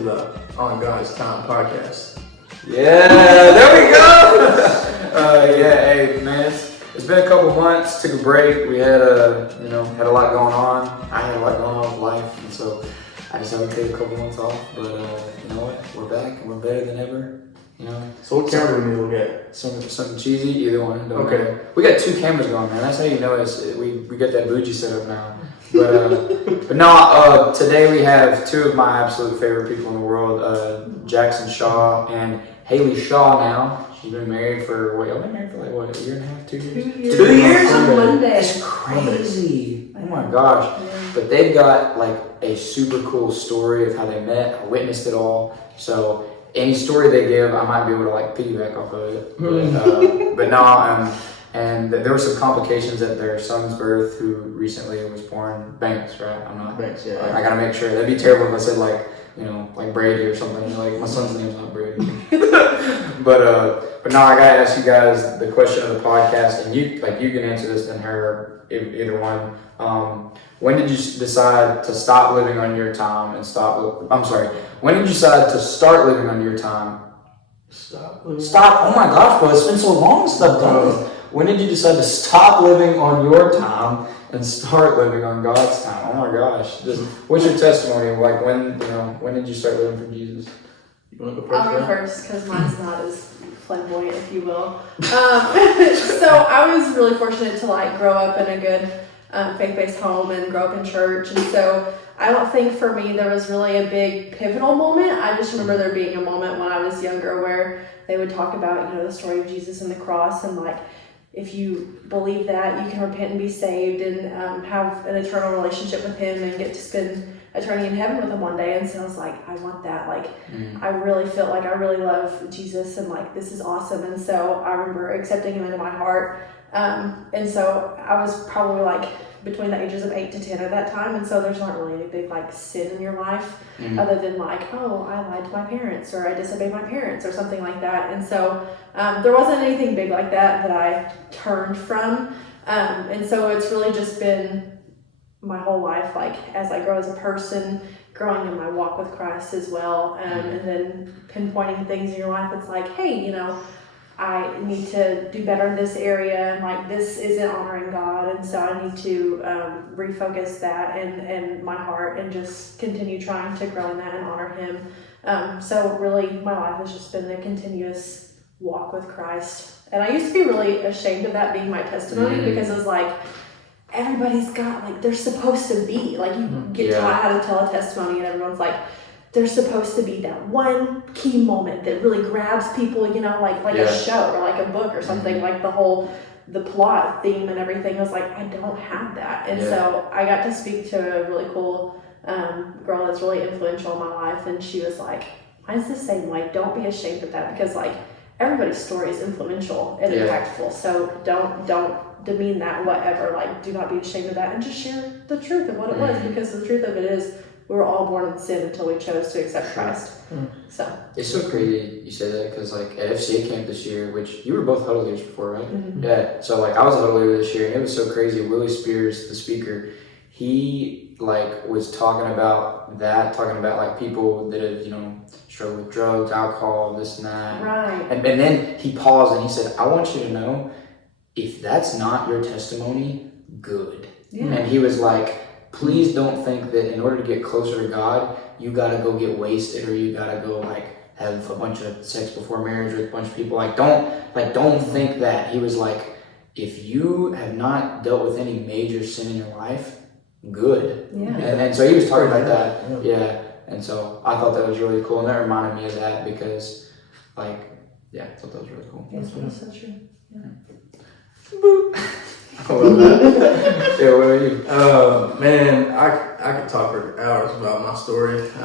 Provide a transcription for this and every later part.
to the On God's Time podcast. Yeah, there we go. Hey man, it's been a couple months. Took a break. We had had a lot going on. I had a lot going on with life, and so I decided to take a couple months off. But you know what? We're back and we're better than ever. You know. So what camera do we need to look at? Something cheesy. Either one. Okay. We got 2 cameras going, man. That's how you know we got that bougie setup now. But no, today we have 2 of my absolute favorite people in the world, Jackson Shaw and Haley Shaw now. She's been married for, y'all been married for like, a year and a half, 2 years? 2 years on Monday. That's crazy. Oh my gosh. But they've got like a super cool story of how they met. I witnessed it all. So any story they give, I might be able to like piggyback off of it. But no, and there were some complications at their son's birth, who recently was born. Banks, right? I'm not. Banks, yeah. I gotta make sure. That'd be terrible if I said like Brady or something. Like my son's name's not Brady. but no, I gotta ask you guys the question of the podcast, and you can answer this than her, either one. When did you decide to stop living on your time and when did you decide to start living on your time? Stop. Oh my gosh, bro, it's been so long since I've done this. When did you decide to stop living on your time and start living on God's time? Oh my gosh. What's your testimony? Like when did you start living for Jesus? You want to go first? I'll go first because mine's not as flamboyant, if you will. So I was really fortunate to grow up in a good faith-based home and grow up in church. And so I don't think for me there was really a big pivotal moment. I just remember there being a moment when I was younger where they would talk about, the story of Jesus and the cross, and if you believe that, you can repent and be saved and have an eternal relationship with him and get to spend eternity in heaven with him one day. And so I was like, I want that. I really feel like I really love Jesus and this is awesome. And so I remember accepting him into my heart. And so I was probably between the ages of 8 to 10 at that time. And so there's not really any big sin in your life other than oh, I lied to my parents or I disobeyed my parents or something like that. And so there wasn't anything big like that I turned from. And so it's really just been my whole life, as I grow as a person, growing in my walk with Christ as well. And then pinpointing things in your life. It's hey, I need to do better in this area, and this isn't honoring God, and so I need to refocus that and my heart and just continue trying to grow in that and honor him. So really my life has just been a continuous walk with Christ. And I used to be really ashamed of that being my testimony because it was everybody's got they're supposed to be you get taught how to tell a testimony and everyone's there's supposed to be that one key moment that really grabs people, a show or a book or something, the plot theme and everything. I was I don't have that. And so I got to speak to a really cool girl that's really influential in my life. And she was mine's the same. Don't be ashamed of that because everybody's story is influential and impactful. So don't demean that, whatever. Do not be ashamed of that and just share the truth of what it was, because the truth of it is, we were all born in sin until we chose to accept Christ. So it's so crazy you say that because at FCA camp this year, which you were both huddle leaders before, right? Mm-hmm. Yeah. So I was a huddle leader this year, and it was so crazy. Willie Spears, the speaker, he was talking about people that have struggled with drugs, alcohol, this and that. Right. And then he paused and he said, "I want you to know, if that's not your testimony, good." Yeah. And he was please don't think that in order to get closer to God, you gotta go get wasted or you gotta go have a bunch of sex before marriage with a bunch of people. Don't think that. He was if you have not dealt with any major sin in your life, good. Yeah. And so he was talking about that. Yeah. And so I thought that was really cool, and that reminded me of that because I thought that was really cool. Yeah, that's so true. Yeah. I love that. Yeah, what are you? Man, I could talk for hours about my story. I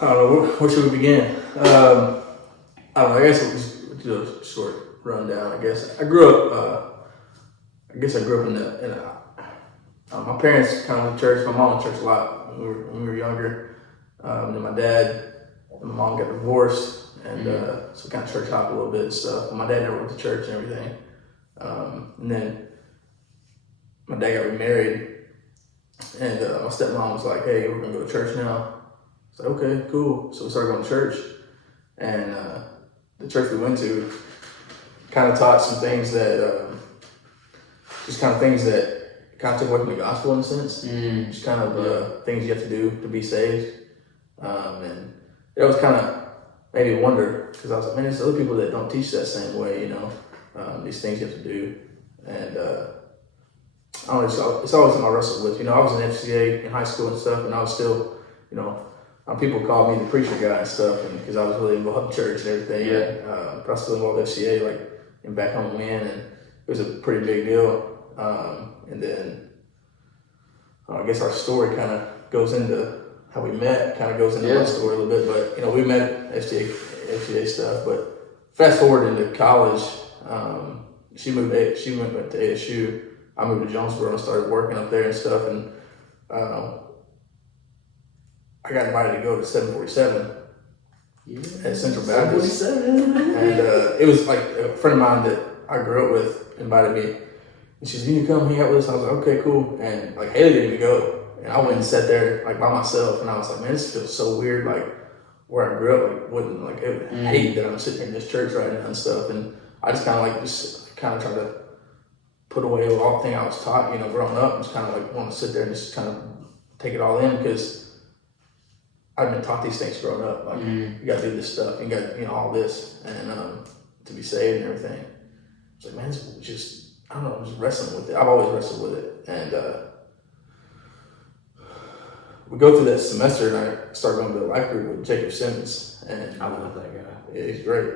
don't know, where should we begin? I don't know, I guess we'll do a short rundown, I guess. I grew up in my parents kind of went to church. My mom went to church a lot when we were younger. Then my dad and my mom got divorced, and so kind of church hopped a little bit and stuff. My dad never went to church and everything. And then my dad got remarried, And my stepmom was like, hey, we're gonna go to church now. I was like, okay, cool. So we started going to church, and the church we went to kind of taught some things that, just kind of things that kind of took away from the gospel in a sense. Just kind of things you have to do to be saved. And it was kind of made me wonder, because I was like, man, there's other people that don't teach that same way, you know, these things you have to do. And I don't know, it's always something I wrestle with. You know, I was in FCA in high school and stuff, and I was still, you know, people called me the preacher guy and stuff, and because I was really involved in church and everything. Yeah. But I was still involved in FCA, like in Back Home Win, and it was a pretty big deal. And then I guess our story kind of goes into how we met, kind of goes into my story a little bit. But, you know, we met FCA stuff. But fast forward into college, she went to ASU. I moved to Jonesboro and started working up there and stuff. And I got invited to go to 747 at Central Baptist. And it was like a friend of mine that I grew up with invited me. And she said, you need to come hang out with us? I was like, okay, cool. And like Haley didn't even go. And I went and sat there like by myself. And I was like, man, this feels so weird. Like where I grew up, like wouldn't like I would hate that I'm sitting in this church right now and stuff. And I just kind of like just kind of try to put away all the thing I was taught, you know, growing up. And just kind of like want to sit there and just kind of take it all in, because I've been taught these things growing up. Like you got to do this stuff, you got, you know, all this, and to be saved and everything. It's like, man, it's just, I don't know, I'm just wrestling with it. I've always wrestled with it. And we go through that semester, and I started going to the life group with Jacob Simmons. And I love that guy. Yeah, he's great.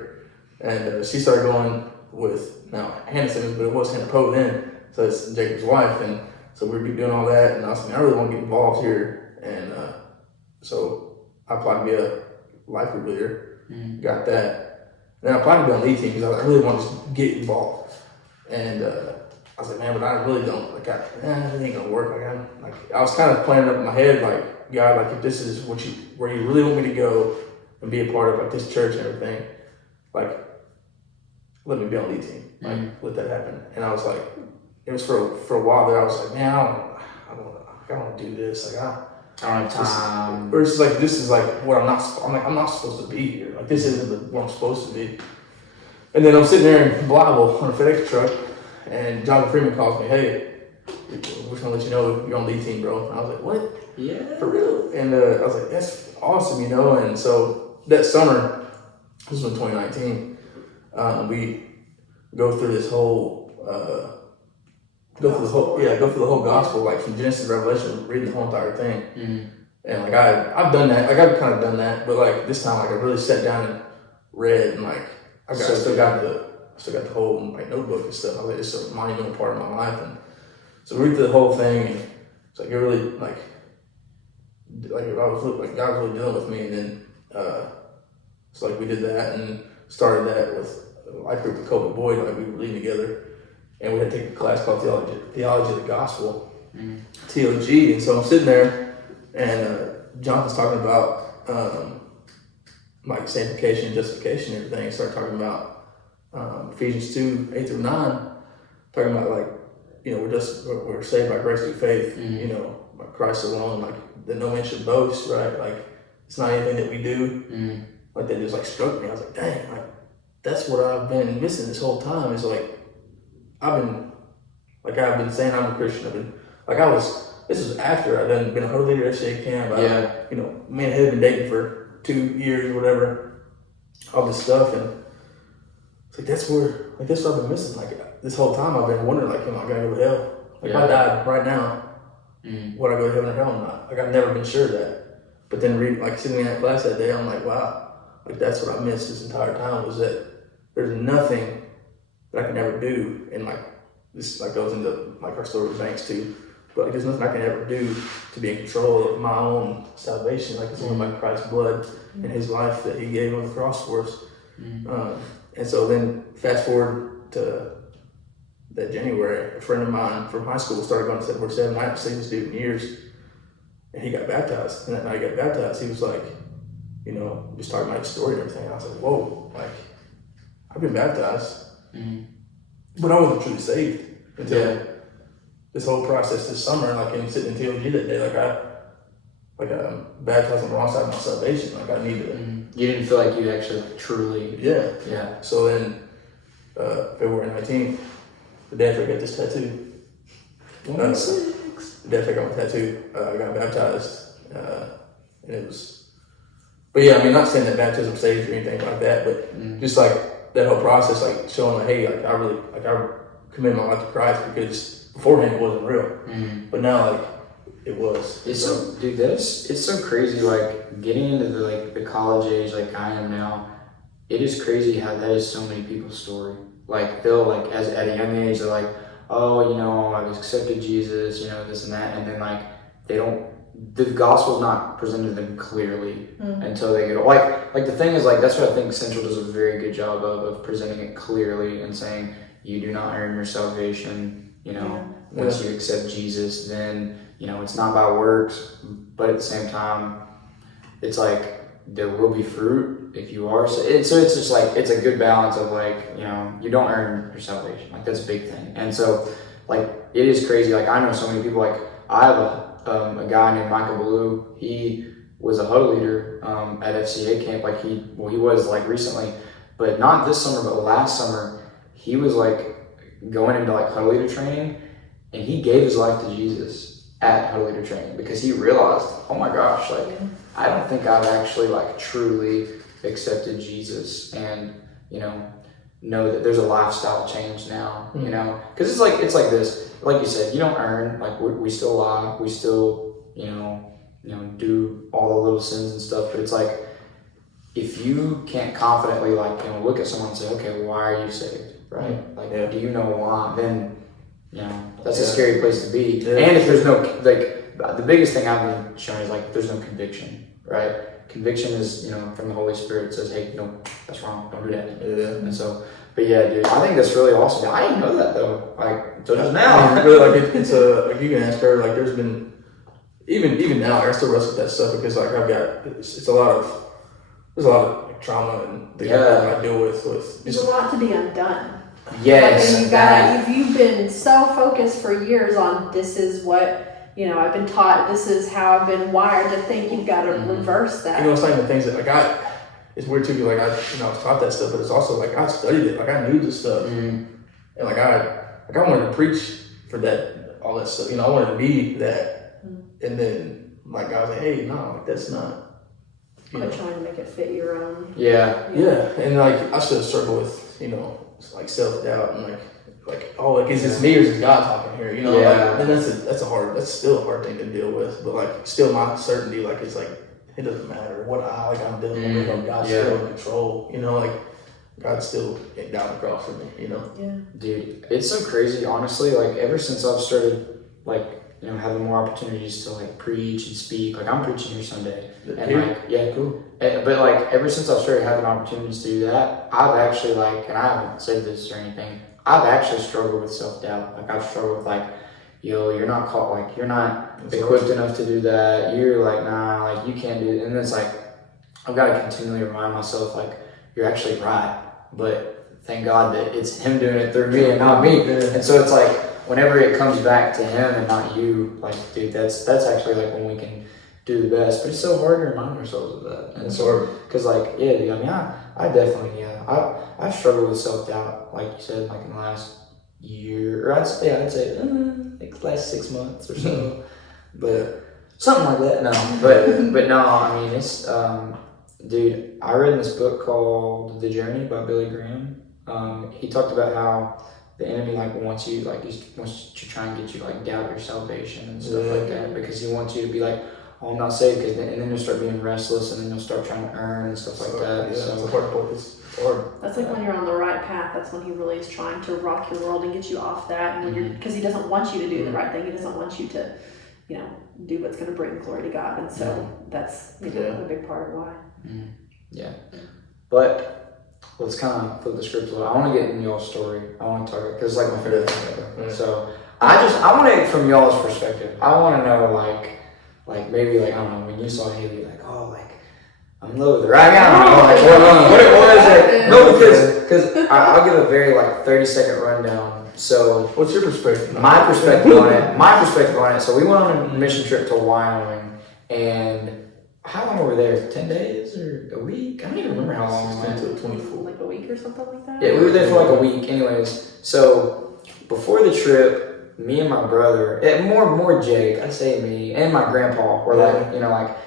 And she started going with, now Hannah Simmons, but it was Hannah Poe then, so it's Jacob's wife. And so we were doing all that, and I was like, I really want to get involved here. And so I applied to be a life group leader, got that. And then I applied to be on the lead team because I was like, I really want to just get involved. And I was like, man, but I really don't, like, it ain't gonna work. I was kind of planning up in my head, like, God, like, if this is where you really want me to go and be a part of, like, this church and everything, like, let me be on the lead team. Like, let that happen. And I was like, it was for a while there, I was like, man, I don't want to do this. Like, I don't have time. Or it's like, this is like what I'm not supposed to be here. Like, this isn't what I'm supposed to be. And then I'm sitting there in Blytheville on a FedEx truck, and Jonathan Freeman calls me, hey, we're just gonna let you know you're on lead team, bro. And I was like, what? Yeah. For real? And I was like, that's awesome, you know? And so that summer, this was in 2019, we go through this whole, go through the whole gospel, like from Genesis to Revelation, reading the whole entire thing. And like I've done that, like I've kind of done that, but like this time, like I really sat down and read, and like I still got the whole like notebook and stuff. I was like, it's a monumental part of my life. And so we read through the whole thing, and it's like it really like God was really dealing with me. And then so like we did that and started that with a life group with Kobe Boyd. Like we were reading together, and we had to take a class called Theology of the Gospel, TOG. And so I'm sitting there, and Jonathan's talking about like sanctification, justification, and everything. Started talking about Ephesians 2:8-9, talking about like, you know, we're saved by grace through faith, you know, by Christ alone, like that no man should boast, right? Like it's not anything that we do. Like that just like struck me. I was like, dang, like that's what I've been missing this whole time. Is like I've been saying I'm a Christian. This was after I'd been a herd leader at FCA camp. You know, me and Ed had been dating for 2 years or whatever, all this stuff, and it's like that's what I've been missing. Like this whole time I've been wondering, like, am I gonna go to hell? Like if I died right now, would I go to heaven or hell or not? Like I've never been sure of that. But then sitting in that class that day, I'm like, wow, like that's what I missed this entire time, was that there's nothing that I can ever do. And like this like goes into like our story with Banks too. But like, there's nothing I can ever do to be in control of my own salvation. Like it's only by Christ's blood and His life that He gave on the cross for us. And so then fast forward to that January, a friend of mine from high school started going to 747. I haven't seen this dude in years, and he got baptized. And that night he got baptized, he was like, you know, just talking about his story and everything. I was like, whoa, like I've been baptized, but I wasn't truly saved until this whole process this summer, like, and sitting in TLG that day, like I'm baptized on the wrong side of my salvation. Like, I need to. You didn't feel like you actually truly. Yeah. So then, February 19th, the day after I got this tattoo. The day after I got my tattoo, I got baptized, and it was. But yeah, I mean, not saying that baptism saves or anything like that, but just like that whole process, like showing like, hey, like I committed my life to Christ, because beforehand it wasn't real, but now like it was. It's so, dude, it's so crazy. Like getting into the college age, like I am now. It is crazy how that is so many people's story. Like they'll like at a young age, they're like, oh, you know, I've accepted Jesus, you know, this and that, and then like they don't. The gospel's not presented to them clearly until they get like the thing is like that's what I think Central does a very good job of presenting it clearly and saying you do not earn your salvation. You know, once you accept Jesus, then you know it's not by works, but at the same time, it's like there will be fruit if you are. So it's just like it's a good balance of like you know you don't earn your salvation. Like that's a big thing, and so like it is crazy. Like I know so many people. Like I have a guy named Michael Ballou. He was a huddle leader at FCA camp. Like he was like recently, but not this summer, but last summer. He was like going into like huddle leader training, and he gave his life to Jesus at huddle leader training because he realized, oh my gosh, like I don't think I've actually like truly accepted Jesus, and you know that there's a lifestyle change now. You know, because it's like this. Like you said, you don't earn, like we still lie, we still, you know, do all the little sins and stuff, but it's like, if you can't confidently like, you know, look at someone and say, okay, well, why are you saved, right? Like, do you know why? Then, you know, that's a scary place to be. Yeah. And if there's no, like, the biggest thing I've been showing is like, there's no conviction, right? Conviction is, you know, from the Holy Spirit says, hey, no, that's wrong, don't do that. Yeah. And so, but yeah, dude, I think that's really awesome. I didn't know that though. Like until just now. I mean, really, like it's like you can ask her. Like there's been even now, like, I still wrestle with that stuff because like I've got there's a lot of like, trauma and things that I deal with. There's a lot to be undone. Yes. Like, you've been so focused for years on this is what you know. I've been taught. This is how I've been wired to think. You've got to reverse that. You know, it's like the things that like it's weird too, like I was taught that stuff, but it's also like I studied it, like I knew this stuff, and like I wanted to preach for that, all that stuff. You know, I wanted to be that, and then like I was like, hey, no, like that's not. Quit trying to make it fit your own. Yeah, and like I still struggle with like self doubt and like oh, like is this me or is it God talking here? You know, like, and that's still a hard thing to deal with, but like still my certainty, like it's like. It doesn't matter what I'm dealing with. God's still in control. You know, like God's still down the cross for me. You know. Yeah. Dude, it's so crazy. Honestly, like ever since I've started, like you know, having more opportunities to like preach and speak. Like I'm preaching here Sunday, and like cool. But like ever since I've started having opportunities to do that, I've actually like, and I haven't said this or anything. I've actually struggled with self-doubt. Like I've struggled with like. You're not called, like, you're not equipped enough to do that. You're like, nah, like, you can't do it. And it's like, I've got to continually remind myself, like, you're actually right. But thank God that it's Him doing it through me and not me. And so it's like, whenever it comes back to Him and not you, like, dude, that's actually, like, when we can do the best. But it's so hard to remind ourselves of that. And so, because, like, yeah, dude, I mean, I definitely, I've struggled with self-doubt, like you said, like, in the last year, or I'd say like the last 6 months or so, but something like that. No, but no, I mean it's dude. I read this book called The Journey by Billy Graham. He talked about how the enemy like wants you to try and get you to like doubt your salvation and stuff like that because he wants you to be like, oh, I'm not saved, and then you'll start being restless and then you'll start trying to earn and stuff like that. Yeah, so it's a hard part. That's like when you're on the right path. That's when he really is trying to rock your world and get you off that. And when because he doesn't want you to do the right thing. He doesn't want you to, you know, do what's going to bring glory to God. And so that's a big part of why. Yeah. But let's kind of flip the script a little. I want to get in y'all's story. I want to talk about because it's like my favorite thing ever. So I want it from y'all's perspective. I want to know like maybe like I don't know when you saw Haley like oh like. I'm in love with her. I don't know, like, what is it? No, because I'll give a very like 30-second rundown So What's your perspective? my perspective on it. So we went on a mission trip to Wyoming, and how long were we there? 10 days or a week? I don't even remember how long we went. Until 24. Like a week or something like that? Yeah, we were there for like a week. Anyways, so before the trip, me and my brother, more Jake, I say me, and my grandpa were like,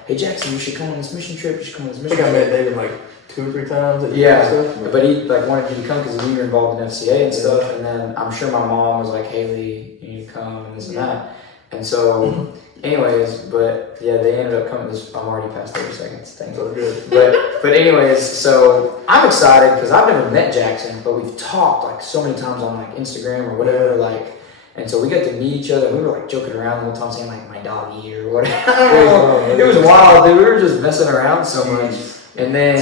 hey Jackson, you should come on this mission trip. You should come on this I mission think I trip. met David like 2 or 3 times. At Yeah, stuff. but he like wanted you to come because we were involved in FCA and stuff. And then I'm sure my mom was like, Haley, you need to come and this and that. And so, anyways, but yeah, they ended up coming. I'm already past 30 seconds. Thank you. So good. But anyways, so I'm excited because I've never met Jackson, but we've talked like so many times on like Instagram or whatever, like. And so we got to meet each other. We were like joking around the whole time, saying like my doggy or whatever. It was wild, dude. We were just messing around so much. And then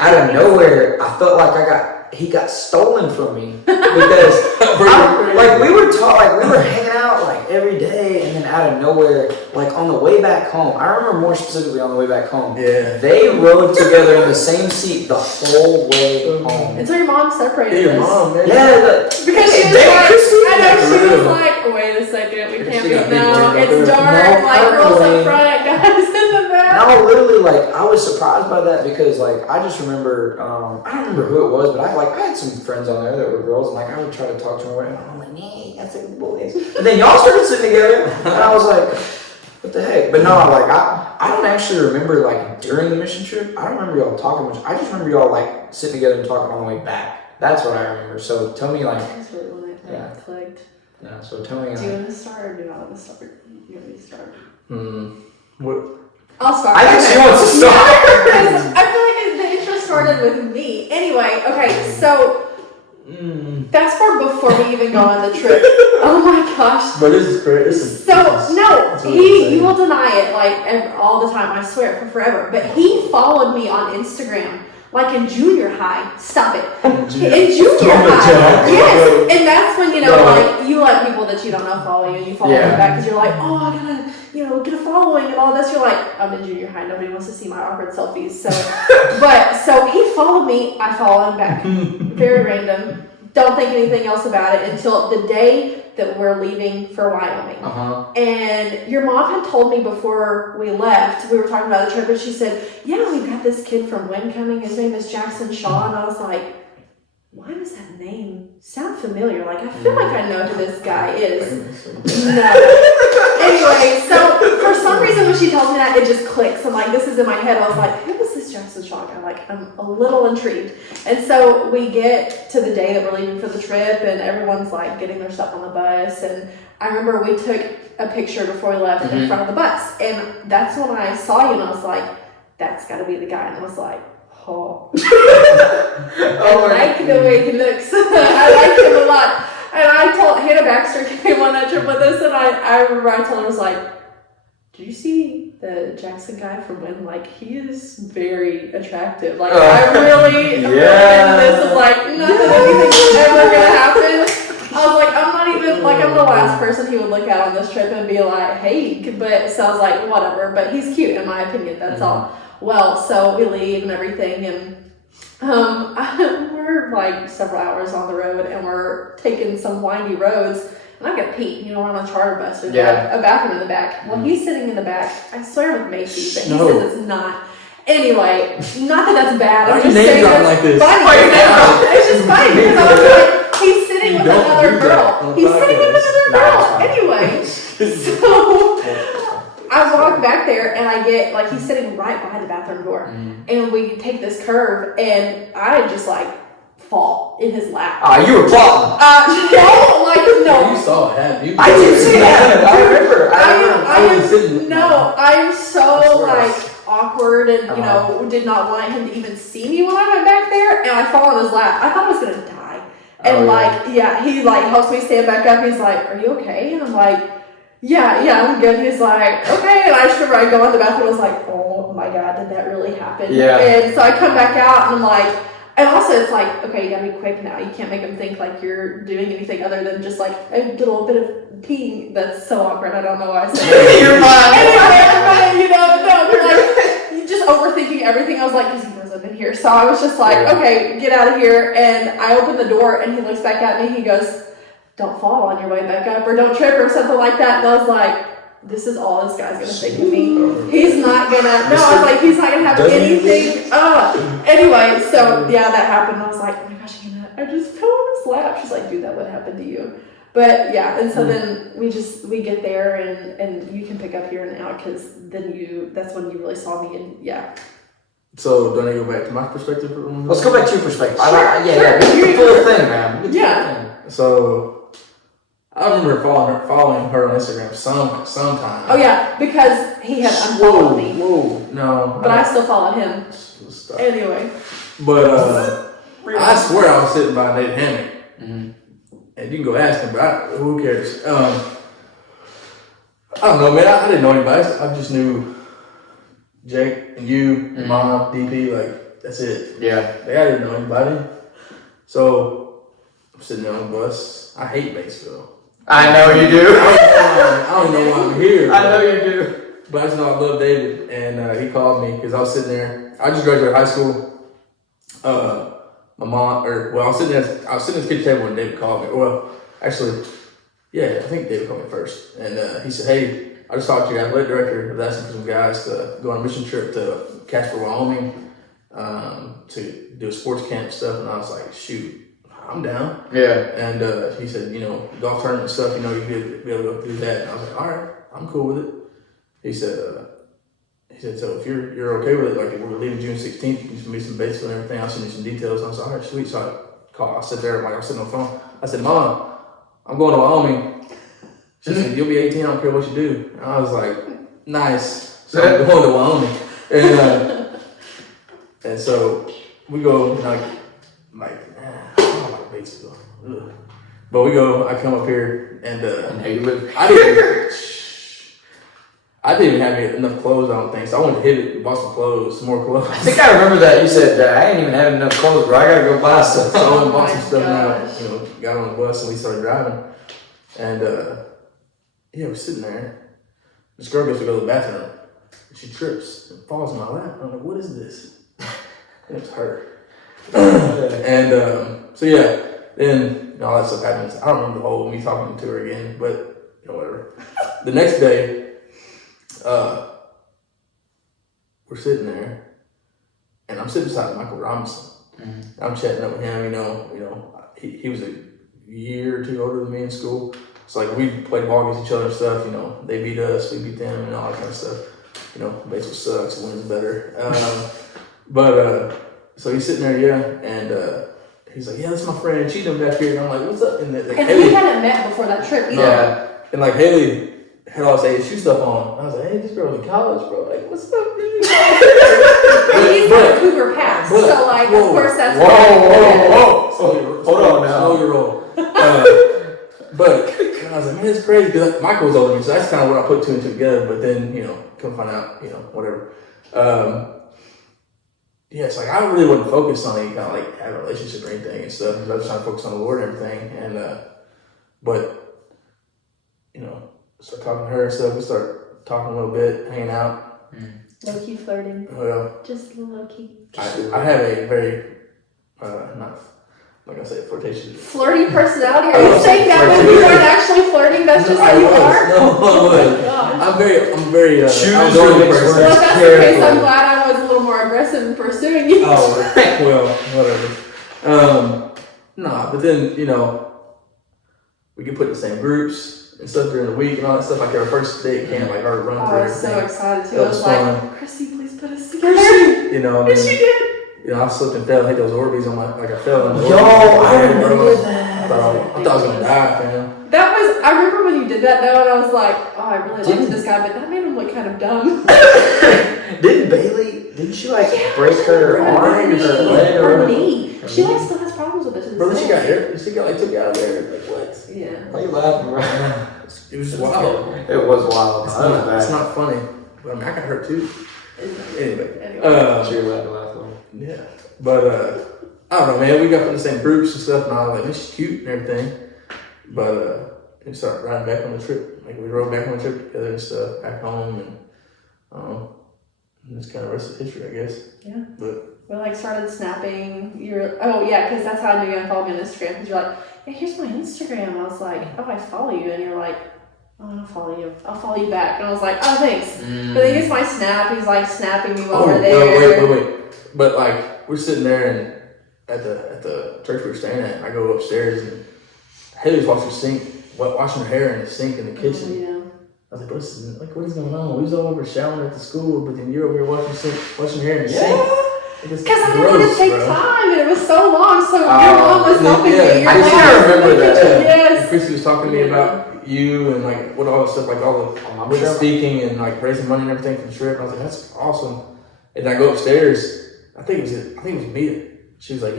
out of nowhere, I felt like he got stolen from me because we were hanging out like every day, and then out of nowhere, like on the way back home, I remember more specifically on the way back home. Yeah. They rode together in the same seat the whole way home. And so your mom separated Your us. mom, man. Yeah, Because she was Dang, like, Christine. I know, she was Real. like, wait a second, we can't She be, got no, big it's words. dark, No, like girls purple. up front, guys in the back. no, literally, like I was surprised by that because like I just remember, I don't remember who it was, but I had some friends on there that were girls, and like I would try to talk to them, and I'm like, nah, that's like the boys. And then y'all started sitting together, and I was like, what the heck? But no, like I don't actually remember like during the mission trip. I don't remember y'all talking much. I just remember y'all like sitting together and talking on the way back. That's what I remember. So tell me like, That's really when I Yeah. clicked. yeah. So tell me. Do you Like, want to start or do I want to start? You want me to start? What? I'll start. I think she Okay. wants to start. Yeah, because I feel like the intro started with me. Anyway, okay, so fast forward before we even go on the trip. Oh my gosh. But this is great. This is So no, it's really insane. you will deny it like all the time. I swear for forever. But he followed me on Instagram like in junior high. Stop it. In junior high. Yes, and that's when No. like you let people that you don't know follow you, and you follow Yeah. them back because you're like, oh, I gotta get a following and all this. You're like, I'm in junior high. Nobody wants to see my awkward selfies. So, so he followed me. I follow him back. Very random. Don't think anything else about it until the day that we're leaving for Wyoming. And your mom had told me before we left, we were talking about the trip, and she said, yeah, we've got this kid from Wynn coming. His name is Jackson Shaw. And I was like, why does that name sound familiar? Like, I feel like I know who this guy is. No. Anyway, so for some reason when she tells me that, it just clicks. I'm like, this is in my head. I was like, who is this Jackson Shaw guy? I'm a little intrigued. And so we get to the day that we're leaving for the trip, and everyone's like getting their stuff on the bus. And I remember we took a picture before we left in front of the bus. And that's when I saw you, and I was like, that's got to be the guy. And I was like, oh. I like the way he looks. I like him a lot. And I told Hannah Baxter came on that trip with us, and I remember I told her, I was like, did you see the Jackson guy from Wynn? Like, he is very attractive. Like, I really and this is like, nothing, anything's ever gonna happen. I was like, I'm not even, like, I'm the last person he would look at on this trip and be like, hey, but so I was like, whatever, but he's cute in my opinion, that's all. Well, so we leave and everything, and we're like several hours on the road, and we're taking some windy roads, and I got pee. We're on a charter bus with a bathroom in the back. Well, he's sitting in the back. I swear with Macy, but he says it's not. Anyway, not that that's bad. I'm just saying that's like this? funny. It's just funny because I was like, he's sitting with another girl. He's sitting with another girl. Anyway, so I walk back there, and I get, like, he's sitting right behind the bathroom door. And we take this curve, and I just, like, fall in his lap. You were plotting. No. You saw it happen. I did see that. I remember. I was sitting. I am so, I swear. like, awkward and, did not want him to even see me when I went back there, and I fall in his lap. I thought I was going to die. And, he, like, helps me stand back up. He's like, are you okay? And I'm like, yeah, I'm good. He's like, okay. And I just remember I go in the bathroom and I was like, oh my God, did that really happen? Yeah. And so I come back out, and I'm like, and also it's like, okay, you gotta be quick now. You can't make them think like you're doing anything other than just like a little bit of peeing. That's so awkward. I don't know why I said that. You're fine. Anyway, no, like, you just overthinking everything. I was like, because he knows I've been here. So I was just like, okay, get out of here. And I open the door, and he looks back at me. He goes, don't fall on your way back up or don't trip or something like that. And I was like, this is all this guy's gonna think of me. He's not gonna. No, I was like, he's not gonna have anything. Anyway, so yeah, that happened. I was like, oh my gosh, I just fell on his lap. She's like, dude, that would happen to you. But yeah, and so then we get there and you can pick up here and out because then that's when you really saw me and yeah. So do I need to go back to my perspective? Let's go back to your perspective. Sure, Yeah, get the full thing, man. Yeah. So I remember following her on Instagram sometime. Oh yeah, because he had unfollowed me. Whoa, no. But I still followed him. Stop. Anyway. But I swear I was sitting by Nate Hammock. Mm-hmm. And you can go ask him, but who cares? I don't know, man. I didn't know anybody. I just knew Jake and you, and Mom, DP. Like that's it. Yeah. Like, I didn't know anybody. So I'm sitting there on the bus. I hate Batesville. I know you do. I don't know why I'm here. I know you do. But I just know I love David, and he called me because I was sitting there. I just graduated high school. My mom, I was sitting at the kitchen table when David called me. Well, actually, yeah, I think David called me first, and he said, "Hey, I just talked to your athletic director. I was asking for some guys to go on a mission trip to Casper, Wyoming, to do a sports camp stuff." And I was like, "Shoot, I'm down." Yeah. And he said, golf tournament stuff, you'd be able to go do that. And I was like, all right, I'm cool with it. He said, so if you're okay with it, like if we're leaving June 16th, you can meet some bases and everything. I'll send you some details. I was like, all right, sweet. So I sit there, like I was sitting on the phone. I said, Mom, I'm going to Wyoming. She said, you'll be 18, I don't care what you do. And I was like, nice. So I'm going to Wyoming. And so we go, I don't like Batesville. Ugh. But we go, I come up here, and how you live. I didn't even have enough clothes, I don't think. So I went to hit it, bought some clothes, some more clothes. I think I remember that. You said, I ain't even having enough clothes, bro. I gotta go buy some. So I went and bought some my stuff gosh. now, got on the bus and we started driving. And we're sitting there. This girl goes to go to the bathroom. And she trips and falls in my lap. I'm like, what is this? And it's her. And then all that stuff happens. I don't remember the whole me talking to her again, but whatever. The next day, we're sitting there, and I'm sitting beside Michael Robinson. Mm-hmm. I'm chatting up with him. He was a year or two older than me in school. So like we played ball against each other and stuff. They beat us, we beat them, and all that kind of stuff. Baseball sucks, wins better. So he's sitting there, and he's like, yeah, that's my friend. She's back here. And I'm like, what's up? And we hadn't met before that trip either. Yeah. And like Haley had all this ASU stuff on. I was like, hey, this girl's in college, bro. Like, what's up, dude? He's got a Cougar pass. So like, of course that's Whoa. Hold on now. Slow your roll. But I was like, man, it's crazy. Because Michael was older than me, so that's kind of what I put two and two together. But then, come find out, whatever. It's like I really wasn't focused on any kind of like having a relationship or anything and stuff. I was trying to focus on the Lord and everything. And start talking to her and stuff. We start talking a little bit, hanging out. Low key flirting. Well, just low key. I have a very not like I say flirtatious. Flirty personality. Are you saying that when you weren't actually flirting? That's just how you are. No, Oh my gosh. I'm very Choose outgoing your person. Well, if that's the case, I'm glad I was a little more aggressive in pursuing you. Oh, well, whatever. But then, we get put in the same groups and stuff during the week and all that stuff. Like our first day at camp, like our run I through was so everything. excited too. That I was was like, fun. Chrissy, please put us together. And And she then, did. I slipped and fell. I hit those Orbeez on I fell on the Yo, Orbeez. I remember that. I thought I was going to die, fam. I remember when you did that though, and I was like, oh, I really liked this guy, but that made him look kind of dumb. Didn't she break her arm or her leg Her or knee. She still has problems with it to this Bro, then day. she got hurt. She got took out of there. Like, what? Yeah. Why are you laughing, bro? It was just wild. It was wild. It's not funny. But I mean, I got hurt too. Anyway. Sure, allowed to laugh a little. Yeah. But, I don't know, man. We got in the same groups and stuff, and I was like, this is cute and everything. But, we started riding back on the trip. Like, we rode back on the trip together and stuff, back home, and it's kind of the rest of history, I guess. Yeah. But We started snapping because that's how I knew you unfollowed me on Instagram, because you're like, hey, here's my Instagram. I was like, oh, I follow you. And you're like, oh, I'll follow you. I'll follow you back. And I was like, oh, thanks. But then he gets my snap. He's like snapping me while we're there. Wait. But like, we're sitting there and at the church we were staying at, I go upstairs and Haley's washing her hair in the sink in the kitchen. Oh, yeah. I was like, what is going on? We was all over showering at the school, but then you're over here washing your hair in the sink. Because I wanted to take time, and it was so long. So your mom was helping me. I can't remember that. Yes. And Chrissy was talking to me about you and like what all the stuff, like all the speaking and like raising money and everything for the trip. And I was like, that's awesome. And I go upstairs. I think it was Mia. She was like,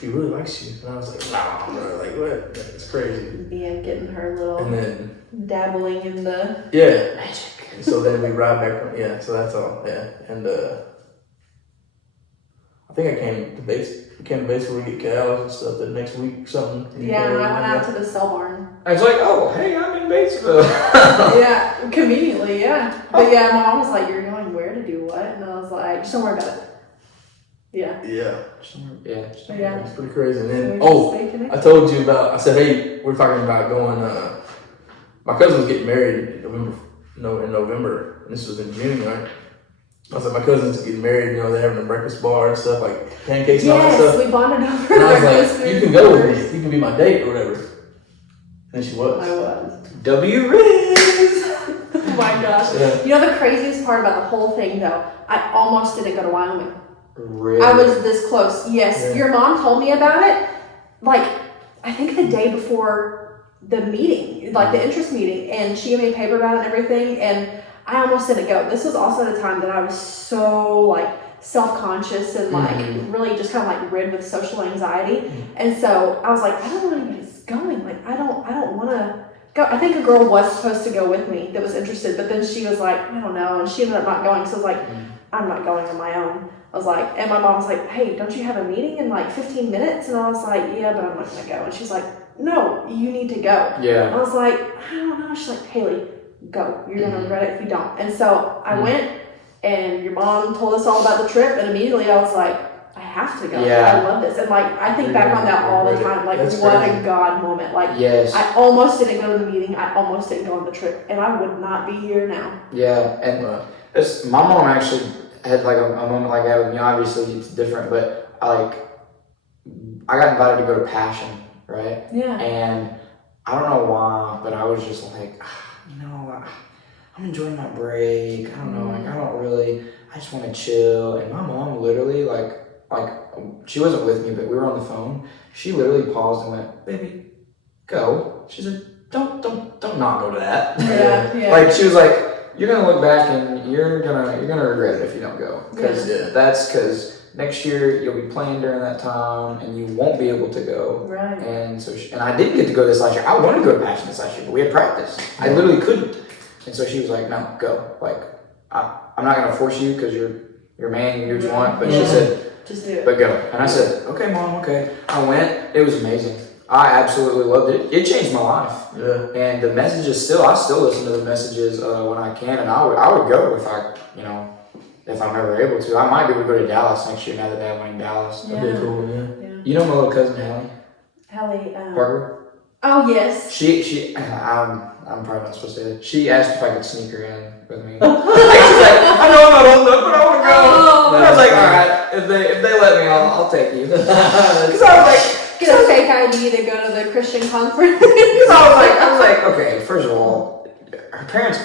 she really likes you. And I was like, nah, bro, like what? It's crazy. Yeah, getting her little And then dabbling in the magic. And so then we ride back. So that's all. Yeah, and I think I came to base where we get cows and stuff the next week or something. Yeah, and I went out to the cell barn. I was like, oh, hey, I'm in Batesville. Yeah, conveniently, yeah. But yeah, my mom was like, you're going where to do what? And I was like, just don't worry about it. Yeah. Yeah. Yeah. It's pretty crazy. And then, I told you about, I said, hey, we're talking about going, my cousin was getting married in November, and this was in June, right? I was like, my cousin's getting married, they're having a breakfast bar and stuff, like pancakes and all that stuff. Yes, we bonded over and I was breakfast like, you food can go with first. me. You can be my date or whatever. And she was. I was. W. Riz. Oh my gosh. Yeah. The craziest part about the whole thing, though, I almost didn't go to Wyoming. Really? I was this close. Yes, Yeah. Your mom told me about it, like, I think the day before the meeting, like the interest meeting, and she gave me a paper about it and everything, and I almost didn't go. This was also the time that I was so, like, self-conscious and, like, really just kind of, like, rid with social anxiety, and so I was like, I don't know anybody's going. Like, I don't want to go. I think a girl was supposed to go with me that was interested, but then she was like, I don't know, and she ended up not going, so I was like, I'm not going on my own. I was like, and my mom was like, hey, don't you have a meeting in like 15 minutes? And I was like, yeah, but I'm not going to go. And she's like, no, you need to go. Yeah. I was like, I don't know. She's like, Haley, go. You're going to regret it if you don't. And so I went, and your mom told us all about the trip, and immediately I was like, I have to go. Yeah. I love this. And like, I think back on that all the time. Like, That's what crazy. a God moment. Like, Yes. I almost didn't go to the meeting. I almost didn't go on the trip. And I would not be here now. Yeah, and my mom actually had like a moment like that with me. Obviously, it's different, but I got invited to go to Passion, right? Yeah. And I don't know why, but I was just like, I'm enjoying my break. I don't know, I just want to chill. And my mom literally, like she wasn't with me, but we were on the phone. She literally paused and went, "Baby, go." She said, "Don't not go to that." Yeah. Like she was like, you're gonna look back and you're gonna regret it if you don't go, because next year you'll be playing during that time and you won't be able to go. Right. And so and I didn't get to go this last year. I wanted to go to Passion this last year, but we had practice. I literally couldn't. And so she was like, no, go. Like I'm not gonna force you because you're a man, you do what you want. But she said, just do it. But go. And I said, okay, Mom, okay. I went. It was amazing. I absolutely loved it. It changed my life. Yeah. And the messages I still listen to the messages when I can, and I would go if I'm ever able to. I might be able to go to Dallas next year now that they have one in Dallas. That'd be cool, yeah. You know my little cousin Hallie Hallie. Parker? Oh yes. She I'm probably not supposed to. She asked if I could sneak her in with me. She's like, I know I'm not old enough, but I want to go. Oh. And I was like, all right, if they let me, I'll take you. Because I was like. Get a fake ID to go to the Christian conference. I was like, okay, first of all, her parents,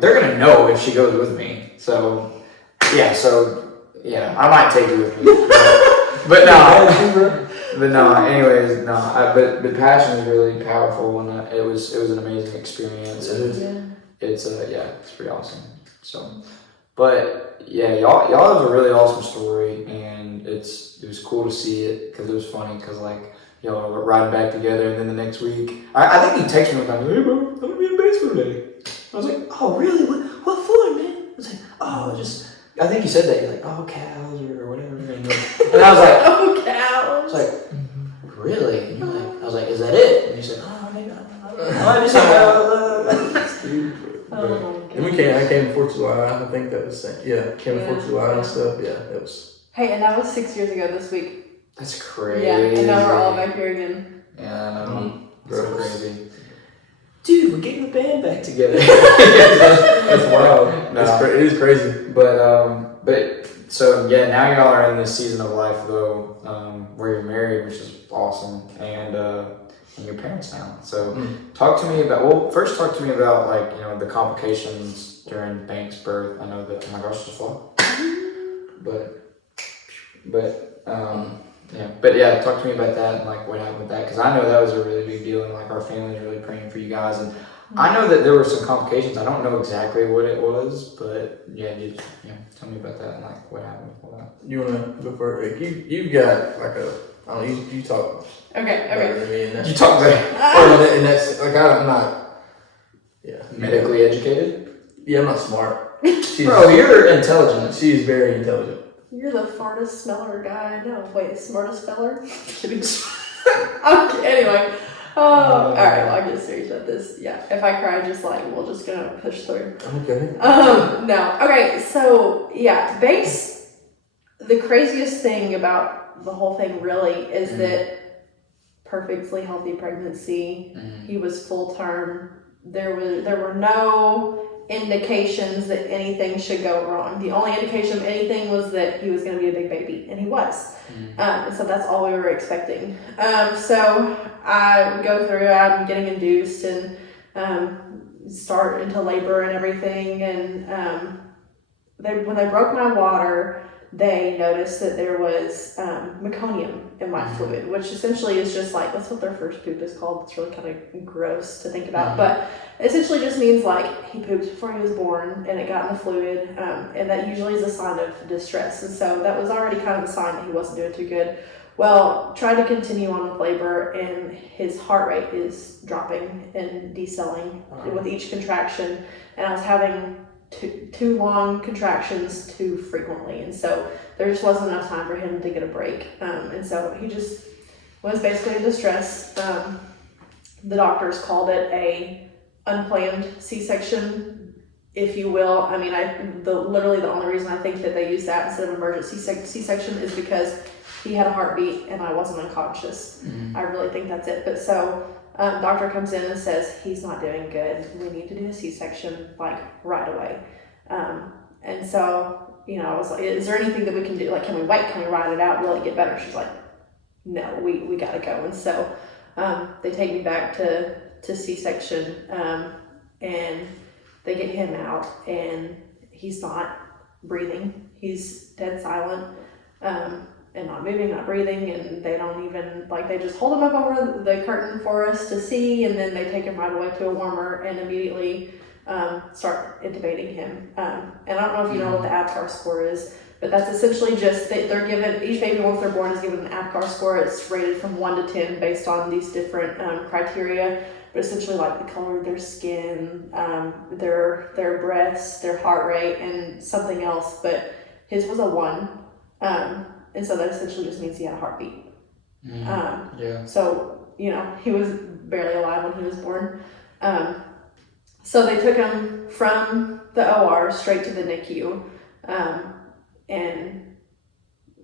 they're gonna know if she goes with me. So, I might take you with me. But anyways, but Passion is really powerful, and it was an amazing experience. It's pretty awesome. So, but yeah, y'all have a really awesome story, and it was cool to see it because it was funny because y'all were riding back together, and then the next week I think he texted me one time, hey bro, I'm gonna be in Batesville today. I was like, oh really? What for, man? I was like, oh I think you said that. You're like, oh cows or whatever, and I was like, oh cows. I was like, really? And you're like, I was like, is that it? And you said, oh maybe I just said, And I came to 4th of July. I think that was came to 4th of July and stuff. Yeah, it was. Hey, and that was 6 years ago this week. That's crazy. Yeah, and now we're all back here again. Yeah, I know. Mm-hmm. So Gross. crazy. Dude, we're getting the band back together. That's wild. No. It is crazy. But so yeah, now y'all are in this season of life though, where you're married, which is awesome, and your parents now. So talk to me about, first talk to me about like, you know, the complications during Banks' birth. I know that, oh my gosh, it's fun. But yeah, talk to me about that and like what happened with that, because I know that was a really big deal, and like our family is really praying for you guys, and I know that there were some complications. I don't know exactly what it was, but yeah, tell me about that and like what happened with all that. You wanna go for it? Like, you've got like a, I don't know, you talk Okay. better than me in that. You talk about And that's like I'm not. Yeah. medically educated? Yeah, I'm not smart. She's, Bro, you're intelligent. she's very intelligent. You're the fartest smeller guy I know. Wait, smartest feller? Kidding. Okay, anyway. All right, well, I get serious about this. Yeah, if I cry, just like, we're just gonna push through. Okay. No. Okay, so yeah, Banks, the craziest thing about the whole thing really is that perfectly healthy pregnancy. He was full term. There were no indications that anything should go wrong. The only indication of anything was that he was going to be a big baby, and he was. So that's all we were expecting. So I go through, I'm getting induced and start into labor and everything. And when they broke my water, they noticed that there was meconium in my fluid, which essentially is just like, that's what their first poop is called. It's really kind of gross to think about, but essentially just means like he pooped before he was born and it got in the fluid, and that usually is a sign of distress. And so that was already kind of a sign that he wasn't doing too good. Well, tried to continue on with labor, and his heart rate is dropping and decelerating with each contraction, and I was having too long contractions too frequently, and so there just wasn't enough time for him to get a break, and so he just was basically in distress. The doctors called it a unplanned C-section, if you will. I mean, literally the only reason I think that they use that instead of emergency C-section is because he had a heartbeat and I wasn't unconscious. I really think that's it. But so doctor comes in and says he's not doing good. We need to do a C-section like right away. And so, you know, I was like, is there anything that we can do? Like, can we wait? Can we ride it out? Will it get better? She's like, no, we gotta go. And so they take me back to C-section, and they get him out, and he's not breathing. He's dead silent. And not moving, not breathing, and they don't even, like, they just hold him up over the curtain for us to see, and then they take him right away to a warmer and immediately start intubating him. And I don't know if you know what the APGAR score is, but that's essentially just, they're given, each baby once they're born is given an APGAR score. It's rated from 1 to 10 based on these different criteria, but essentially like the color of their skin, their breaths, their heart rate, and something else, but his was a 1. And so that essentially just means he had a heartbeat. So, you know, he was barely alive when he was born. So they took him from the OR straight to the NICU. And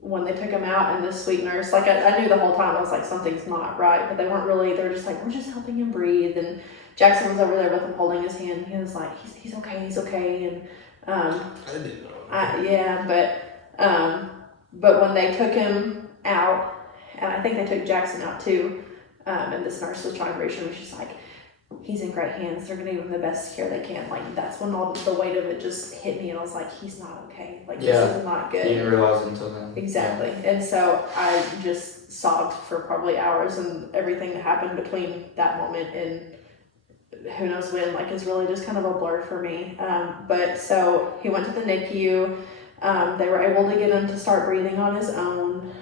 when they took him out, and this sweet nurse, like I knew the whole time, I was like, something's not right, but they weren't really, they were just like, we're just helping him breathe. And Jackson was over there with him holding his hand. He was like, he's okay. And I didn't know. but when they took him out, and I think they took Jackson out too, and this nurse was trying to reassure me, she's like, he's in great hands, they're gonna give him the best care they can. Like, that's when all the weight of it just hit me, and I was like, he's not okay. Like, this is not good. You didn't realize it until then. Exactly. And so I just sobbed for probably hours, and everything that happened between that moment and who knows when, like, is really just kind of a blur for me. But so he went to the NICU. They were able to get him to start breathing on his own.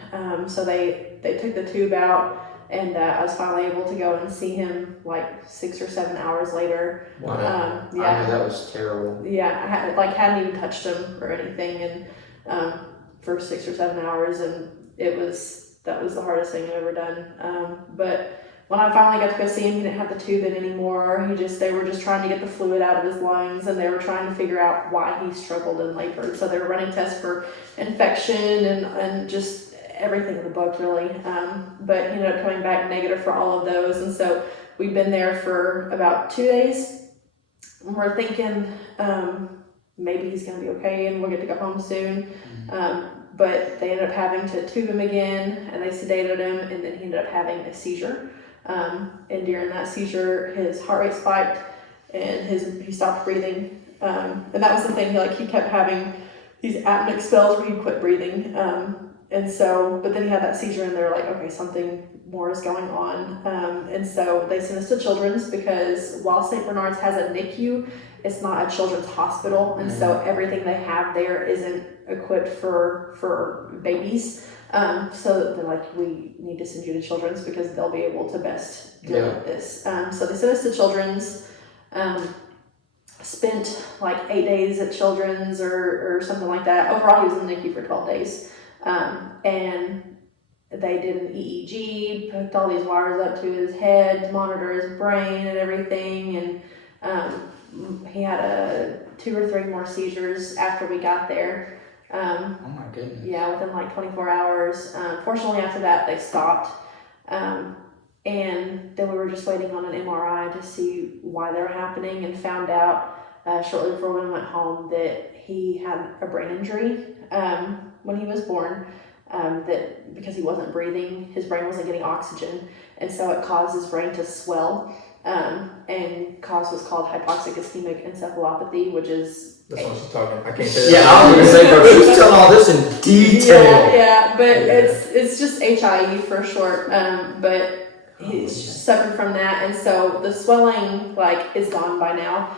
So they took the tube out, and I was finally able to go and see him like 6 or 7 hours later. Wow. I know that was terrible. Yeah, I hadn't even touched him or anything, and for 6 or 7 hours, and that was the hardest thing I've ever done. But when I finally got to go see him, he didn't have the tube in anymore. They were just trying to get the fluid out of his lungs, and they were trying to figure out why he struggled in labor. So they were running tests for infection and just everything in the book really. But he ended up coming back negative for all of those, and so we've been there for about 2 days. And we're thinking maybe he's going to be okay and we'll get to go home soon. But they ended up having to tube him again, and they sedated him, and then he ended up having a seizure. And during that seizure, his heart rate spiked, and he stopped breathing. And that was the thing. He kept having these apneic spells where he'd quit breathing. And so, but then he had that seizure, and they're like, okay, something more is going on. And so they sent us to Children's, because while St. Bernard's has a NICU, it's not a children's hospital, and so everything they have there isn't equipped for babies. So they're like, we need to send you to Children's because they'll be able to best deal with this. So they sent us to Children's. Spent like 8 days at Children's or something like that. Overall, he was in the NICU for 12 days. And they did an EEG, hooked all these wires up to his head to monitor his brain and everything. And he had 2 or 3 more seizures after we got there. Oh my goodness. Yeah, within like 24 hours. Fortunately, after that, they stopped. And then we were just waiting on an MRI to see why they were happening, and found out shortly before we went home that he had a brain injury when he was born. That because he wasn't breathing, his brain wasn't getting oxygen, and so it caused his brain to swell and cause what's called hypoxic ischemic encephalopathy, which is That's what she's talking. I can't say that. Yeah, I was gonna say, bro, she's telling all this in detail. Yeah, but it's just HIE for short. But he's suffered from that, and so the swelling is gone by now.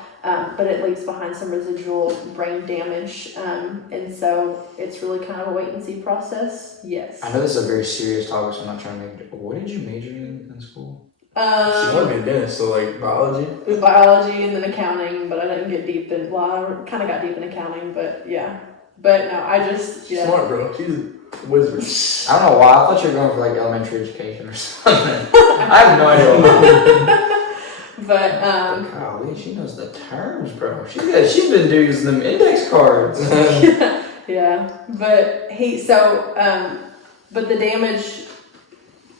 But it leaves behind some residual brain damage, and so it's really kind of a wait and see process. Yes. I know this is a very serious topic, so I'm not trying to. What did you major in school? She wanted to be a dentist, so biology. Biology and then accounting, but I didn't get deep in. Well, I kind of got deep in accounting, but yeah. But no, I just Smart, bro. She's a wizard. I don't know why. I thought you were going for elementary education or something. I have no idea why. But Golly, she knows the terms, bro. She's been using them index cards. yeah. But but the damage.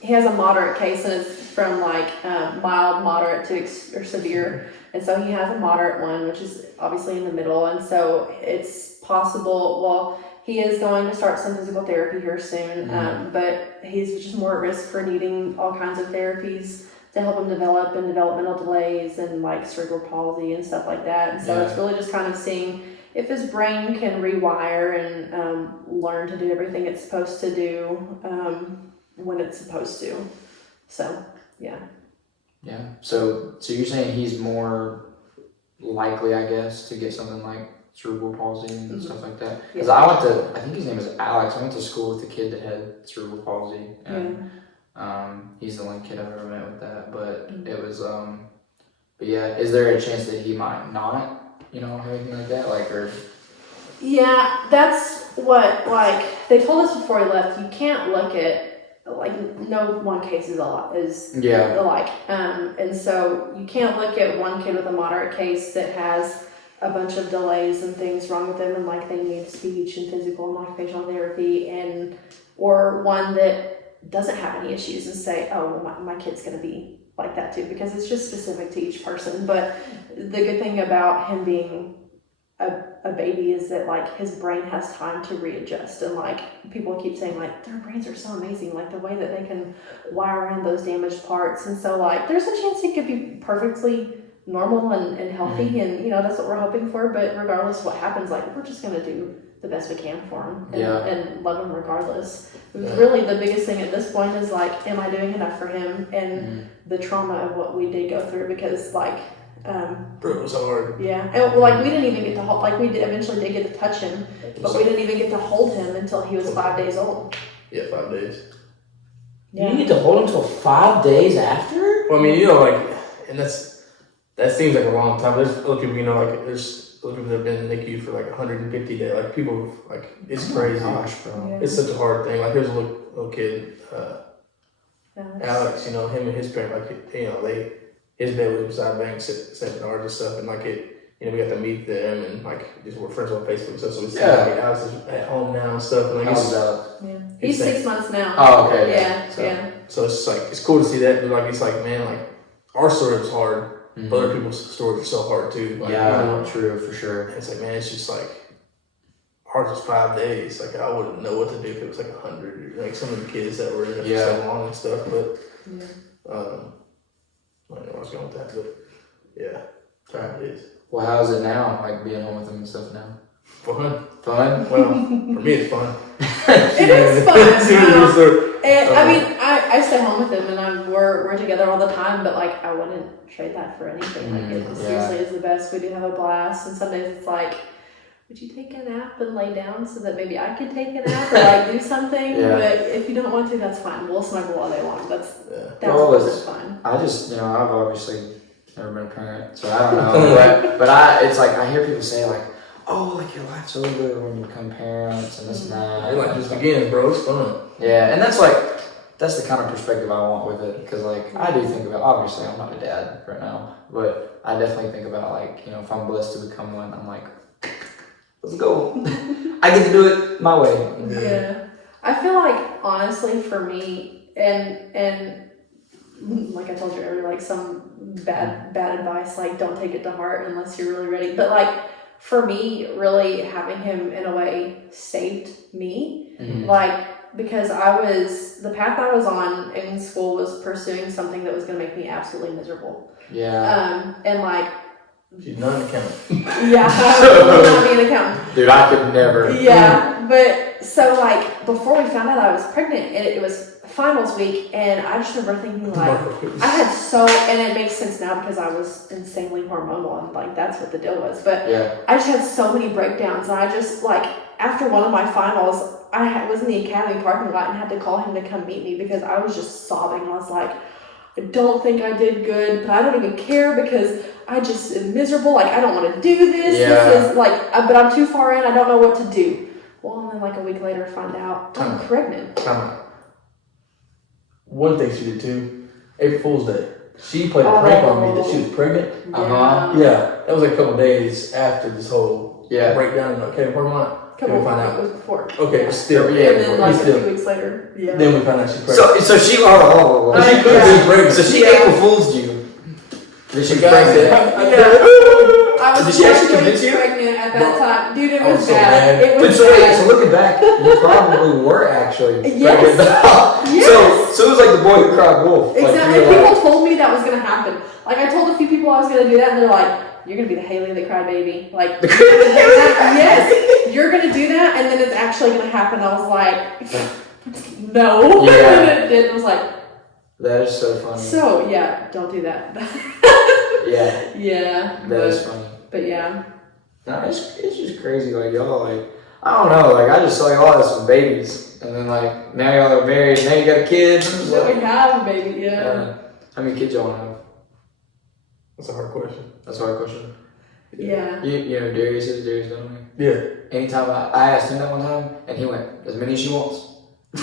He has a moderate case, and it's from mild, moderate to or severe, and so he has a moderate one, which is obviously in the middle, and so it's possible. Well, he is going to start some physical therapy here soon, but he's just more at risk for needing all kinds of therapies to help him develop, and developmental delays and cerebral palsy and stuff like that. And so it's really just kind of seeing if his brain can rewire and learn to do everything it's supposed to do when it's supposed to. So, yeah. Yeah. So you're saying he's more likely, I guess, to get something like cerebral palsy and stuff like that? Because I think his name is Alex. I went to school with a kid that had cerebral palsy. And, he's the only kid I've ever met with that, but it was, but yeah, is there a chance that he might not, have anything like that, or? Yeah, that's what, they told us before he left, you can't look at, no one case is alike, and so you can't look at one kid with a moderate case that has a bunch of delays and things wrong with them, and they need speech and physical and occupational therapy, or one that doesn't have any issues, and say, oh, well, my kid's going to be like that too, because it's just specific to each person. But the good thing about him being a baby is that his brain has time to readjust, and people keep saying their brains are so amazing, the way that they can wire around those damaged parts, and so there's a chance he could be perfectly normal and healthy, and that's what we're hoping for. But regardless of what happens, we're just going to do the best we can for him and love him regardless. Really the biggest thing at this point is am I doing enough for him, and the trauma of what we did go through, because Bro, it was so hard. Yeah, and we didn't even get to hold, we eventually did get to touch him, but we didn't even get to hold him until he was 5 days old. Yeah, 5 days. You didn't get to hold him until 5 days after? Well, I mean, and that seems like a long time. There's other people, there's other people that have been in the NICU for 150 days. People, it's crazy. Gosh, bro. Yeah. It's such a hard thing. Here's a little kid, Alex, him and his parent, his bed was beside Bank, St. Bernard's and stuff, and you know, we got to meet them and like just we're friends on Facebook and stuff. So we see Yeah. like Alex is at home now and stuff. And like How's it's, that? Yeah. He's 6 months now. Oh, okay. Yeah, So, yeah. so it's just like it's cool to see that, but like it's like man, like our story was hard, mhm. but other people's stories are so hard too. Like, you know, Yeah, true for sure. and it's like man, it's just like hard as 5 days. Like I wouldn't know what to do if it was like 100. Like some of the kids that were in it Yeah. for so long and stuff, but Yeah. I don't know where I was going with that, but yeah, Right. it is Well, how's it now? Like being home with them and stuff now. fun. Fun. Well, for me, it's fun. It is fun. And, I Oh. mean, I stay home with him and we're together all the time, but like I wouldn't trade that for anything. Like it yeah. seriously is the best. We do have a blast, and some days it's like, would you take a nap and lay down so that maybe I could take a nap or like do something? Yeah. But if you don't want to, that's fine. We'll snuggle all day long. That's Well, 1000% fine. I just, you know, I've obviously never been a parent, so I don't know. but it's like I hear people say like, oh, like your life's over when you become parents and this and that. It like just begins, bro. It's fun. Yeah, and that's the kind of perspective I want with it, because like I do think about, obviously I'm not a dad right now, but I definitely think about like, you know, if I'm blessed to become one, I'm like, let's go. I get to do it my way. Yeah. I feel like honestly for me and like I told you earlier, like some bad advice, like don't take it to heart unless you're really ready. But like for me, really having him in a way saved me. Mhm. Like because the path I was on in school was pursuing something that was gonna make me absolutely miserable. Yeah. And like She's not an accountant. yeah, I will not be an accountant. Dude, I could never. Yeah, but so like before we found out I was pregnant, and it was finals week, and I just remember thinking like I had and it makes sense now because I was insanely hormonal and like that's what the deal was. But Yeah. I just had so many breakdowns, and I just like after one of my finals, was in the academy parking lot and had to call him to come meet me because I was just sobbing. I was like, I don't think I did good, but I don't even care because I just am miserable. Like I don't want to do this. Yeah. This is like, but I'm too far in. I don't know what to do. Well, and then like a week later, I find out I'm pregnant. Time out. One thing she did too, April Fool's Day. She played a prank on me that she was pregnant. Uh-huh. Yeah, that was like a couple days after this whole Yeah. breakdown in the academy parking lot. Couple Then we find it out. was before. Okay, but still. Yeah, And then like still. a few weeks later, yeah. Then we find out she's pregnant. So she oh, she could yeah. have been pregnant. so she Yeah. April Fool's you. Did she The guy pregnant? said, I was Did she actually definitely convince you? pregnant at that time. Dude, it I was was so bad. mad. It But was so wait, bad. so looking back, you probably were actually Yes. pregnant. Yes. So it was like the boy who cried wolf. Exactly. Like, And you were people like, told me that was gonna happen. Like I told a few people I was gonna do that, and they're like, "You're gonna be the Haley that cried baby." Like, yes, you're gonna do that, and then it's actually gonna happen. I was like, "No." Yeah. And it did. I was like, that is so funny. "So yeah, don't do that." Yeah, Yeah. that is funny. But yeah. No, it's just crazy. Like y'all, like I don't know. Like I just saw y'all as some babies, and then like now y'all are married. Now you got kids. I'm just So we like, have a baby. Yeah. how many kids y'all have? That's a hard question. That's a hard question. Yeah. You know Darius is Darius Dunaway. Yeah. Anytime I asked him that one time, and he went, as many as she wants. He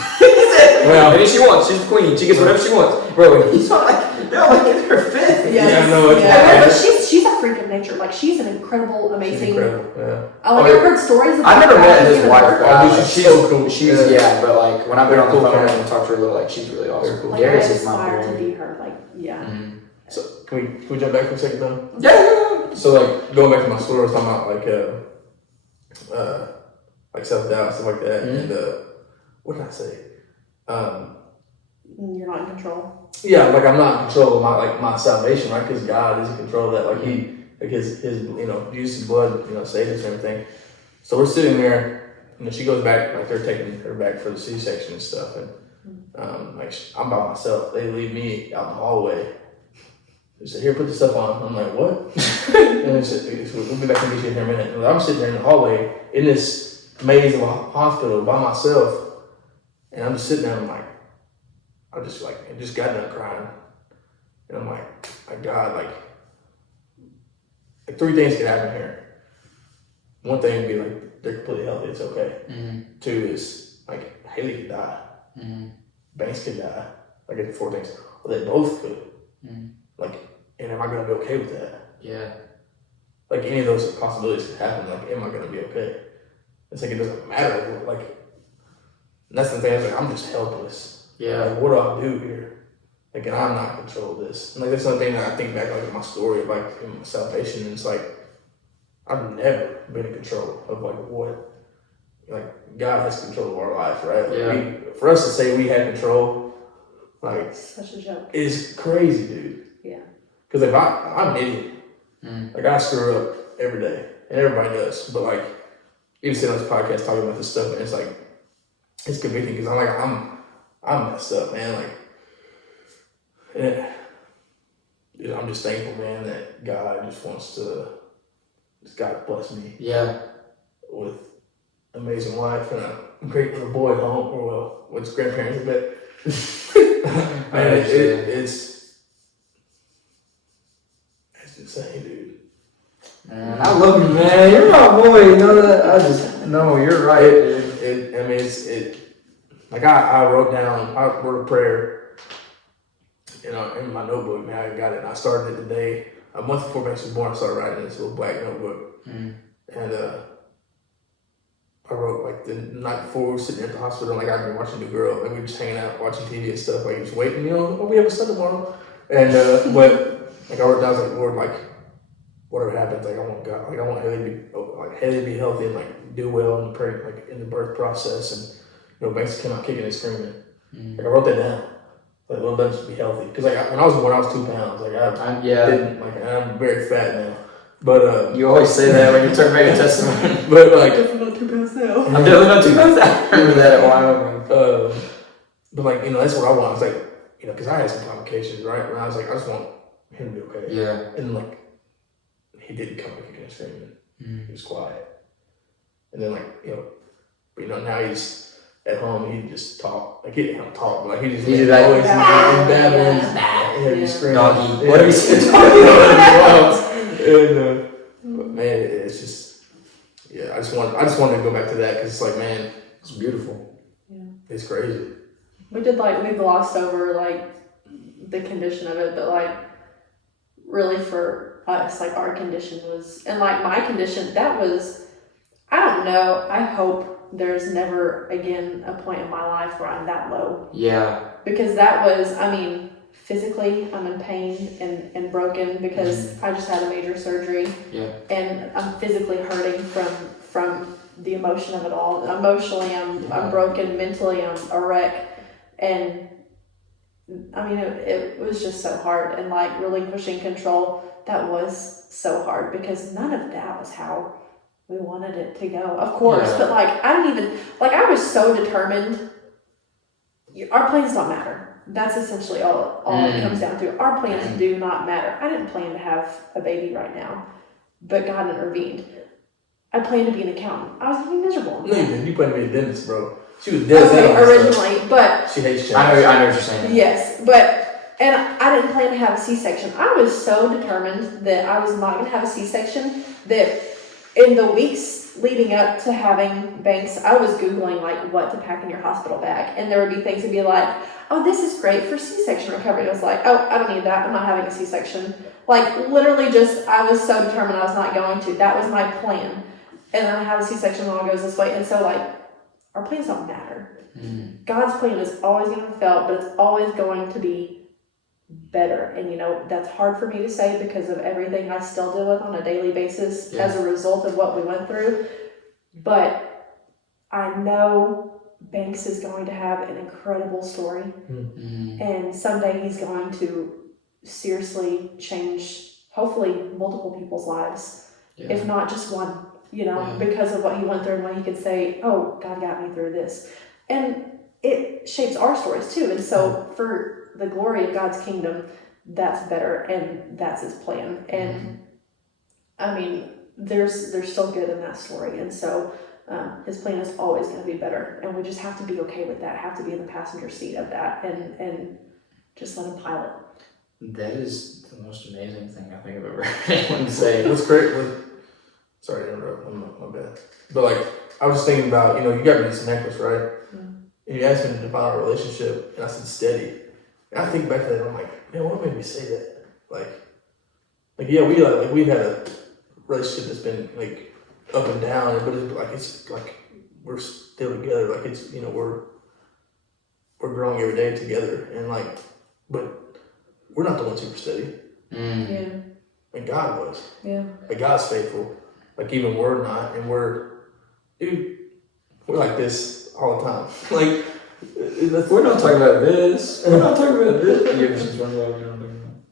said, as many as she wants. She's the queen. She gets whatever she wants. Bro, and he's not like, they're like in her fifth. Yes. Yeah, no, it's Yeah. But she's a freak of nature. Like she's an incredible, She's amazing. incredible. Yeah. I've heard stories about. I've never her met his giving wife, birth. but Oh, dude, she's so cool. She's, Yeah. yeah, but like, when I've been on the Cool phone character. and talked to her a little, like, she's really awesome. Very cool. Like, I Darius is my aspire to boy. be her. Like, yeah. Mhm. So can we jump back for a second though? Yeah. So like going back to my story, I was talking about like self doubt stuff like that, Mhm. and what did I say? You're not in control. Yeah, like I'm not in control of my salvation, right? Because God is in control of that. Like his you know Jesus' blood saved us and everything. So we're sitting there, she goes back, like they're taking her back for the C-section and stuff, and I'm by myself. They leave me out in the hallway. They said, "Here, put the stuff on." I'm like, "What?" And they said, "We'll be back and get you in here in a minute." And I'm sitting there in the hallway in this maze of a hospital by myself, and I'm just sitting there. And I'm like, I just got done crying, and I'm like, my God, like three things could happen here. One thing would be like they're completely healthy, it's okay. Mhm. Two is like Haley could die, Mhm. Banks could die. Like the four things, well, they both could. Mhm. Like, and am I gonna be okay with that? Yeah. like any of those possibilities could happen. Like, am I gonna be okay? It's like it doesn't matter. Like, and that's the thing. I was like, I'm just helpless. Yeah. Like, what do I do here? Like, and I'm not in control of this. And like, that's another thing that I think back, like, in my story of like in my salvation. And it's like, I've never been in control of like what, like, God has control of our life, right? Like, Yeah. for us to say we had control, like, It's such a joke. is crazy, dude. Yeah. Because like, I'm an idiot. Mm. Like, I screw up every day, and everybody does. But like, even sitting on this podcast talking about this stuff, and it's like, it's convicting because I'm messed up, man. Like, and I'm just thankful, man, that God God bless me Yeah. with amazing wife and a great little boy at home, or well, with his grandparents a bit. Man, it's insane, dude. Man, I love you, man. You're my boy. You know that? I just no. You're right, dude. I mean, it's like I wrote a prayer, you know, in my notebook. Man, I got it. And I started it today. A month before Max was born, I started writing this little black notebook, and I wrote like the night before we were sitting at the hospital. Like, I've been watching The Girl, and we were just hanging out, watching TV and stuff. Like, just waiting, you know, oh, we have a son tomorrow. And but like, I wrote down, like, Lord, like, whatever happens, like, I want God, like, I want Haley to be healthy and like do well in the birth process. And you know, Banks came out kicking and screaming. Like, I wrote that down. Like, little Banks should be healthy because like when I was born, I was 2 pounds. Like, I didn't like, and I'm very fat now. But you always say that when you turn make a testimony. but like, I'm not 2 pounds now. I'm definitely not 2 pounds. I remember that at Wyoming. but like, you know, that's what I want. I was like, you know, because I had some complications, right? And I was like, I just want him to be okay. Yeah. And like, he didn't come like kicking and screaming. He was quiet. And then like, you know, but you know, now he's at home. He just talk. Like, he don't talk, but like, he just He's made like, noise and babbles. yeah. And he's screaming. Doggy. Yeah. What are you saying? And but man, it's just, yeah. I just wanted to go back to that because it's like, man, It's beautiful. Yeah. it's crazy. We glossed over like the condition of it, but like really for us, like our condition was, and like my condition, that was, I don't know, I hope there's never again a point in my life where I'm that low. Yeah. Because that was, I mean, physically I'm in pain and broken because I just had a major surgery. Yeah. And I'm physically hurting from the emotion of it all. Emotionally, I'm broken. Mentally, I'm a wreck. And I mean, it was just so hard. And like relinquishing control, that was so hard because none of that was how we wanted it to go. Of course, Yeah. but like I didn't even, like I was so determined. Our plans don't matter. That's essentially all it comes down to. Our plans do not matter. I didn't plan to have a baby right now, but God intervened. I planned to be an accountant. I was going to be miserable. No, you didn't. You planned to be a dentist, bro. She was dead Okay, set on this stuff. originally, but She hates change. I know what you're saying. yes, and I didn't plan to have a C-section. I was so determined that I was not going to have a C-section that in the weeks leading up to having Banks, I was Googling like what to pack in your hospital bag. And there would be things that would be like, oh, this is great for C-section recovery. I was like, oh, I don't need that. I'm not having a C-section. Like literally just, I was so determined I was not going to. That was my plan. And then I have a C-section and all goes this way. And so like, our plans don't matter. God's plan is always going to be felt, but it's always going to be better. And you know, that's hard for me to say because of everything I still deal with on a daily basis as a result of what we went through. But I know Banks is going to have an incredible story. And someday he's going to seriously change, hopefully, multiple people's lives, if not just one, you know, because of what he went through and when he could say, oh, God got me through this. And it shapes our stories too. And so for the glory of God's kingdom, that's better and that's his plan. And I mean, there's still good in that story. And so his plan is always going to be better. And we just have to be okay with that, have to be in the passenger seat of that and just let him pilot. That is the most amazing thing I think I've ever heard anyone say. What's great was, sorry to interrupt, my bad. But like, I was just thinking about, you know, you got me this necklace, right? And you asked me to define our relationship, and I said steady. And I think back to that, I'm like, man, what made me say that? Like, yeah, we've had a relationship that's been like up and down, but it's like we're still together. Like it's we're growing every day together, and like, but we're not the ones who were steady. Yeah. Like God was. Yeah. Like God's faithful. Like even we're not, and we're like this all the time. Like We're not talking about this. We're not talking about this. Yeah, since when love, you know what I mean?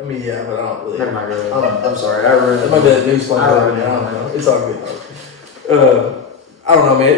I mean, yeah, but I don't really. Never mind, go ahead. I'm sorry. I ruined It might be that new slide. I don't know. It's all good. I don't know, man.